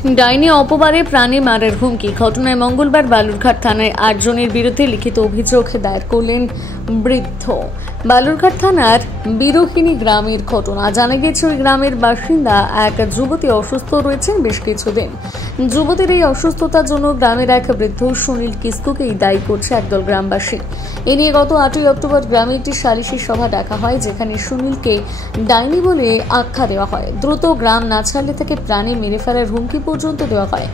ডাইনি অপবাদে প্রাণে মারার হুমকি। ঘটনায় মঙ্গলবার বালুরঘাট থানায় 8 জনের বিরুদ্ধে লিখিত অভিযোগ দায়ের করলেন বৃদ্ধ। বালুরঘাট থানার বিরোহিনী গ্রামের ঘটনা। জানা গেছে, ওই গ্রামের বাসিন্দা এক যুবতী অসুস্থ রয়েছেন বেশ কিছুদিন। যুবতীর এই অসুস্থতার জন্য গ্রামের এক বৃদ্ধ সুনীল কিস্কুকেই দায়ী করছে একদল গ্রামবাসী। এ নিয়ে গত 8ই অক্টোবর গ্রামে একটি সালিশি সভা ডাকা হয়, যেখানে সুনীলকে ডাইনি বলে আখ্যা দেওয়া হয়। দ্রুত গ্রাম না ছাড়লে তাকে প্রাণে মেরে ফেলার হুমকি পর্যন্ত দেওয়া হয়।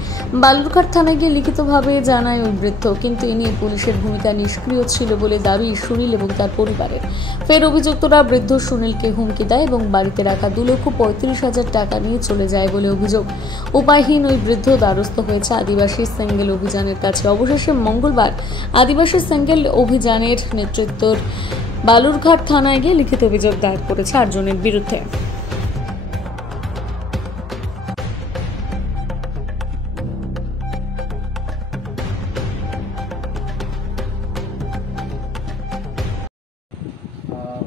বালুরঘাট থানায় গিয়ে লিখিতভাবে জানায় ওই বৃদ্ধ, কিন্তু এ নিয়ে পুলিশের ভূমিকা নিষ্ক্রিয় ছিল বলে দাবি সুনীল এবং তার পরিবারের। ফের অভিযুক্তরা বৃদ্ধ সুনীলকে হুমকি দেয় এবং বাড়িতে রাখা 2,35,000 টাকা নিয়ে চলে যায় বলে অভিযোগ। উপায়হীন ওই বৃদ্ধ দ্বারস্থ হয়েছে আদিবাসী সেঙ্গেল অভিযানের কাছে। অবশেষে মঙ্গলবার আদিবাসী সেঙ্গেল অভিযানের নেতৃত্বের বালুরঘাট থানায় গিয়ে লিখিত অভিযোগ দায়ের করেছে 8 জনের বিরুদ্ধে।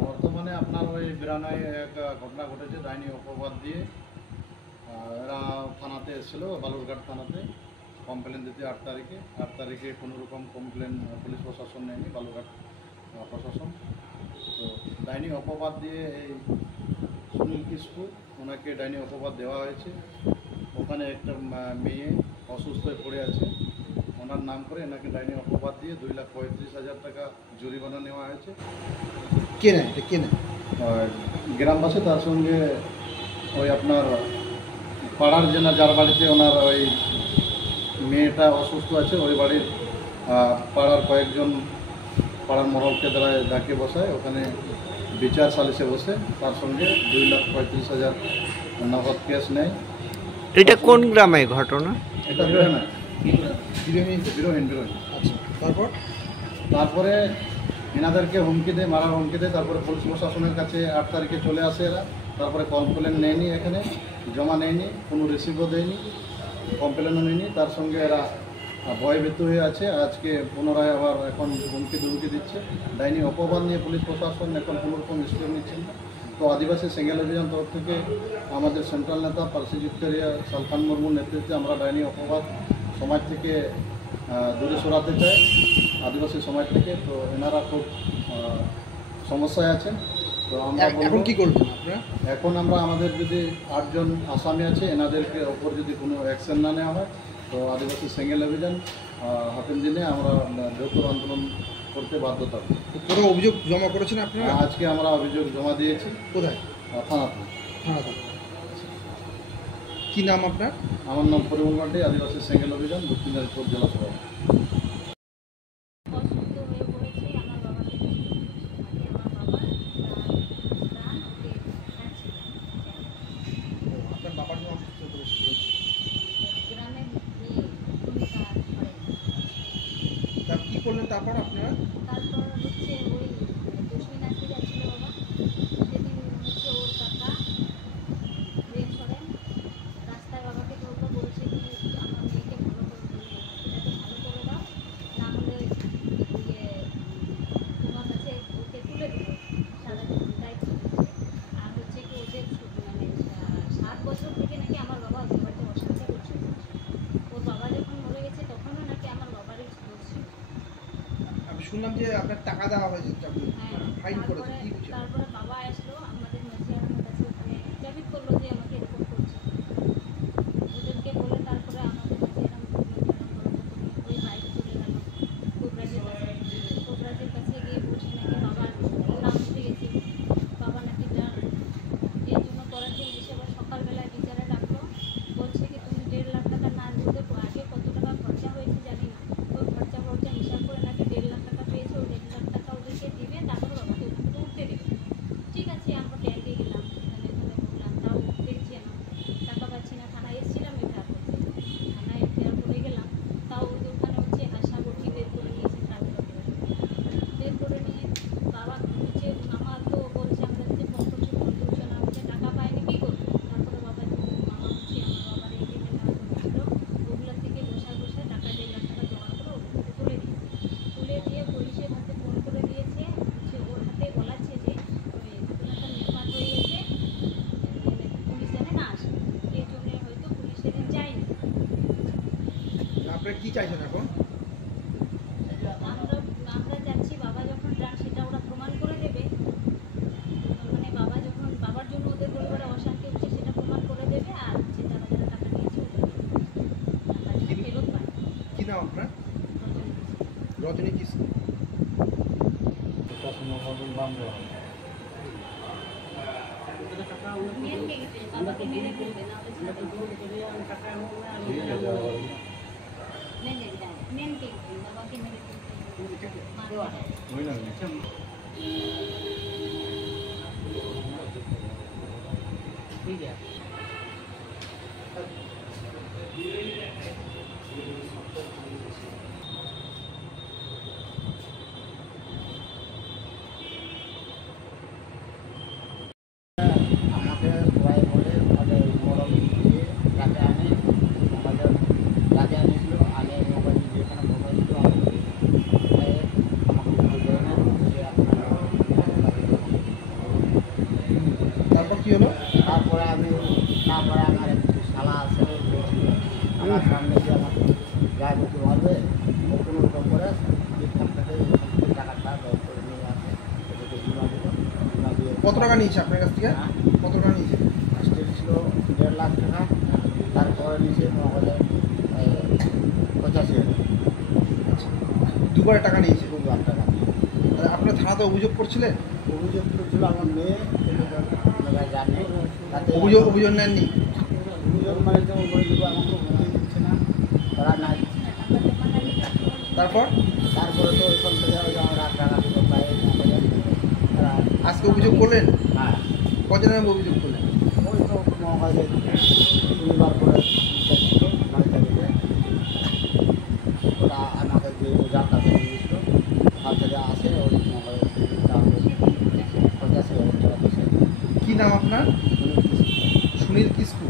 বর্তমানে আপনার ওই বিরানায় এক ঘটনা ঘটেছে ডাইনি অপবাদ দিয়ে। এরা থানাতে এসেছিলো, বালুরঘাট থানাতে কমপ্লেন দিতে 8 তারিখে কোনো রকম কমপ্লেন পুলিশ প্রশাসন নেয়নি, বালুরঘাট প্রশাসন। তো ডাইনি অপবাদ দিয়ে এই সুনীল কিস্কু, ওনাকে ডাইনি অপবাদ দেওয়া হয়েছে। ওখানে একটা মেয়ে অসুস্থ হয়ে পড়ে আছে, ওনার নাম করে এনাকে ডাইনি অপবাদ দিয়ে 2,35,000 টাকা জরিমানা নেওয়া হয়েছে। গ্রামবাসী, তার সঙ্গে ওই আপনার পাড়ার যার বাড়িতে ওনার ওই মেয়েটা অসুস্থ আছে, ওই বাড়ির পাড়ার কয়েকজন পাড়ার মহলকে দ্বারা ডাকে বসায়, ওখানে বিচার সালিশে বসে তার সঙ্গে 2,35,000 নগদ কেস নেয়। এটা কোন গ্রামে ঘটনা? এটা বিরোহীন। আচ্ছা, তারপরে এনাদেরকে হুমকি দেয়, মারার হুমকি দেয়। তারপরে পুলিশ প্রশাসনের কাছে 8 তারিখে চলে আসে এরা। তারপরে কমপ্লেন নেয়নি, এখানে জমা নেয়নি, কোনো রিসিভও দেয়নি, কমপ্লেনও নেয়নি। তার সঙ্গে এরা ভয়ভীত হয়ে আছে। আজকে পুনরায় আবার এখন হুমকি ধুমকি দিচ্ছে। ডাইনি অপবাদ নিয়ে পুলিশ প্রশাসন এখন কোনো রকম স্টেপ নিচ্ছেন না। তো আদিবাসী সেঙ্গেল অভিযান তরফ থেকে আমাদের সেন্ট্রাল নেতা পার্সিযুক্ত সালখান মুর্মুর নেতৃত্বে আমরা ডাইনি অপবাদ সমাজ থেকে দূরে সরাতে চাই, আদিবাসী সমাজ থেকে। তো এনারা খুব সমস্যায় আছেন। তো আমরা এখন কি করবেন? এখন আমরা আমাদের যদি 8 জন আসামি আছে, এনাদেরকে ওপর যদি কোনো অ্যাকশন না নেওয়া হয়, তো আদিবাসী সেঙ্গেল অভিযান হাতের দিনে আমরা বৃহত্তর আন্দোলন করতে বাধ্য থাকবো। কোনো অভিযোগ জমা করেছেন আপনারা? আজকে আমরা অভিযোগ জমা দিয়েছি। কোথায়? থানাতে। কি নাম আপনার? আমার নাম পরিমল মান্ডি, আদিবাসী সেঙ্গেল অভিযান দক্ষিণ দিনাজপুর জেলা সভাপতি। আপনার বাবার নাম? কি করলেন তারপর আপনারা? তারপর হচ্ছে ওই দক্ষিণ আসতে যাচ্ছিল বাবা, সেদিন হচ্ছে ওর কাকা ট্রেন ধরেন রাস্তায় বাবাকে ধরলো, বলছে কি আমার মেয়েকে ভালো করে হসপিটালকে ভালো করে দাও, না হলে তোমার কাছে ওকে তুলে দেবো, সারা দায়িত্ব দিচ্ছে। আর হচ্ছে কি ওদের মানে 7 বছর থেকে নাকি আমার বাবা ওদের বাড়িতে অশান্তি করছে। ওর বাবা যখন মরে গেছে তখনও নাকি আমার বাবারই দোষ ছিল। আমি শুনলাম যে আপনার টাকা দেওয়া হয়েছে, ফাইন করেছে, কি হচ্ছে? তারপরে বাবা আসলো আমাদের মাঝিয়ারের কাছে, ওখানে জামিন করলো যে আমাকে এরকম করছে। ওদেরকে বলে তারপরে আমাদের মাঝিয়ারাম ওই বাইক চলে গেল কোবরাজের কাছে গিয়ে বলছে নাকি বাবার নাম উঠে গেছে, বাবা নাকি যান। এর জন্য পরের দিন এসে আবার সকালবেলায় বিচারে ডাকলো, বলছে কি তুমি 1.5 লাখ টাকা না দিতে আগে কত টাকা খরচা হয়েছে জানি না, ওই খরচা হিসাব করে নাকি 1.5 লাখ টাকা পেয়েছে। ওই 1.5 লাখ টাকা ওদেরকে দিবে, তারপরে বাবাকে ওখান থেকে উঠতে দেবে। আপনারা কি চাইছেন এখন? আমরা চাচ্ছি বাবা যখন যান সেটা ওরা প্রমাণ করে দেবে, মানে বাবা যখন বাবার জন্য ওদের পরিবারে অশান্তি হচ্ছে সেটা প্রমাণ করে দেবে, আর যে যারা যারা টাকা নিয়েছে ওদের টাকা ফেরত পায়। কি নাম আপনার? রজনী কিস্কু। মেন গেছে বাবাকে মেরে ফেলবে না হলে ছাড়বে মেন গেছে বাবাকে মেরে ফেলবে মারবে। আমাকে সবাই বলে আমাদের মোবাইল দিয়ে রাতে আনে, মোবাইলের রাতে আনিছিল, আনে মোবাইল যেখানে মোবাইল ছিল আমাকে মোবাইল দেয় না, যে তারপর কি হলো? তারপরে আমার একটু শালা আছে, আমার সামনে যে আমাকে গায়ে বসে মারবে, কোনো রকম করে এখান থেকে টাকাটা দর করে নিয়ে আসে, এদিকে বিমা দিল, বিমা দিয়ে কত টাকা নিয়েছে আপনার কাছ থেকে? কত টাকা নিয়েছে? ফার্স্টে ছিল 1.5 লাখ টাকা, তারপরে নিচে 85,000, দুবারে টাকা নিয়েছে। 2 লাখ টাকা। তাহলে আপনার থানাতে অভিযোগ করছিলেন? অভিযোগ ছিল আমার মেয়ে, আপনারা জানেন, তাতে অভিযোগ নেননি? অভিযোগ মানে তো ওইগুলো আমাকে বলতে দিচ্ছে না, তারা না দিচ্ছে। তারপর তারপরে তো ওইখান থেকে আমরা টাকা দিতে পাই তারা। আজকে অভিযোগ করলেন? হ্যাঁ, কজনের অভিযোগ করলেন? ওই তো মোবাইলে 2বার করে দেখছিল বাড়িতে গেলে, ওরা আমাকে যে যার কাছে নিয়েছিল তার থেকে আসে ওই মোবাইলের দাম 85,000 টাকা দিয়েছে। কি নাম আপনার? সুনীল কিস্কু।